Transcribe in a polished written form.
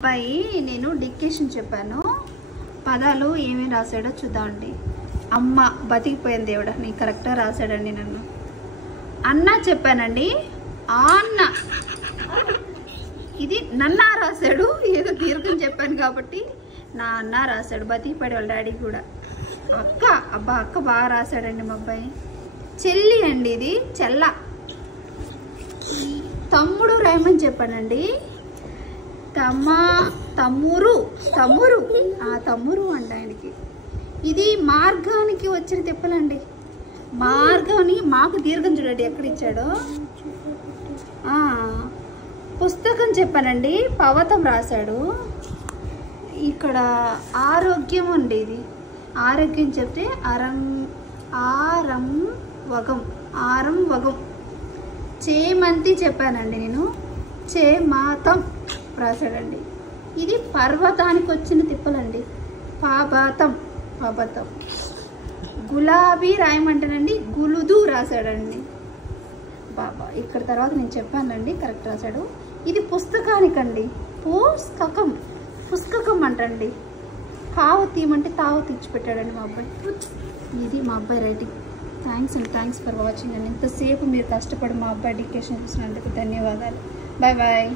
అబ్బాయి నేను డిక్టేషన్ చెప్పాను. పదాలు ఏమేమి రాశాడో చూద్దామండి. అమ్మ బతికిపోయింది దేవుడా, నీ కరెక్ట్గా రాశాడండి. నన్ను అన్న చెప్పానండి. ఆ అన్న ఇది నన్న రాశాడు. ఏదో దీర్ఘం చెప్పాను కాబట్టి నా అన్న రాశాడు. బతికిపోయాడు వాళ్ళ డాడీ కూడా. అక్క అబ్బా అక్క బాగా రాశాడండి మా అబ్బాయి. చెల్లి అండి, ఇది చెల్ల. తమ్ముడు రాయమని చెప్పానండి. తమ్మురు తమ్మురు అంట ఆయనకి. ఇది మార్గానికి వచ్చిన తిప్పలండి. మార్గాన్ని మాకు దీర్ఘం చూడండి ఎక్కడ ఇచ్చాడో. పుస్తకం చెప్పానండి. పవతం రాశాడు. ఇక్కడ ఆరోగ్యం అండి, ఇది ఆరోగ్యం చెప్తే ఆరం వగం. చేమంతి చెప్పానండి నేను. చేమాతం రాశాడండి. ఇది పర్వతానికి వచ్చిన తిప్పలండి. పాబాతం. గులాబీ రాయమంటానండి. గులుదు రాశాడండి. బాబా ఇక్కడ తర్వాత నేను చెప్పానండి, కరెక్ట్ రాశాడు. ఇది పుస్తకానికండి. పుస్తకం అంటండి. కావు తీయమంటే తావు తెచ్చిపెట్టాడండి మా అబ్బాయి. ఇది మా అబ్బాయి రైటింగ్. థ్యాంక్స్ ఫర్ వాచింగ్ అండి. ఇంతసేపు మీరు కష్టపడి మా అబ్బాయి డిక్టేషన్ చూసినందుకు ధన్యవాదాలు. బాయ్.